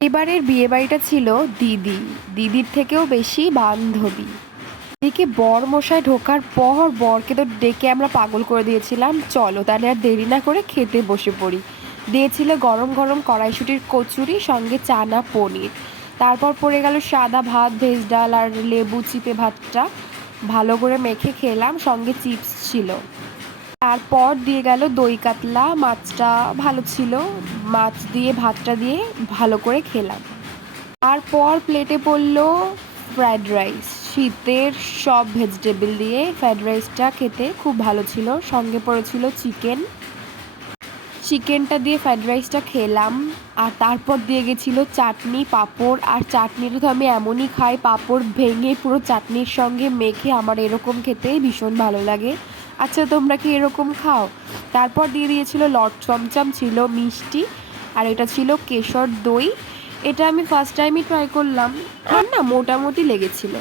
এবারের বিয়েবাড়িটা ছিল দিদির থেকেও বেশি বান্ধবী। এদিকে বরমশাই ঢোকার পর বরকে তো ডেকে আমরা পাগল করে দিয়েছিলাম, চলো তাহলে আর দেরি না করে খেতে বসে পড়ি। দিয়েছিল গরম গরম কড়াইশুঁটির কচুরি, সঙ্গে চানা পনির। তারপর পড়ে গেল সাদা ভাত, ভেজ ডাল আর লেবু চিপে ভাতটা ভালো করে মেখে খেলাম, সঙ্গে চিপস ছিল। তারপর দিয়ে গেল দই কাতলা, মাছটা ভালো ছিল। মাছ দিয়ে ভাতটা দিয়ে ভালো করে খেলাম। তারপর প্লেটে পড়লো ফ্রায়েড রাইস। শীতের সব ভেজিটেবল দিয়ে ফ্রায়েড রাইসটা খেতে খুব ভালো ছিল, সঙ্গে পড়েছিল চিকেন। চিকেনটা দিয়ে ফ্রায়েড রাইসটা খেলাম। আর তারপর দিয়ে গেছিলো চাটনি, পাঁপড়। আর চাটনিটা তো আমি এমনই খাই, পাঁপড় ভেঙে পুরো চাটনির সঙ্গে মেখে, আমার এরকম খেতে ভীষণ ভালো লাগে। আচ্ছা, তোমরা কি এরকম খাও? তারপর দিয়ে দিয়েছিল লট চমচম, ছিল মিষ্টি, আর এটা ছিল কেশর দই। এটা আমি ফার্স্ট টাইমই ট্রাই করলাম, আর না মোটামুটি লেগেছিল।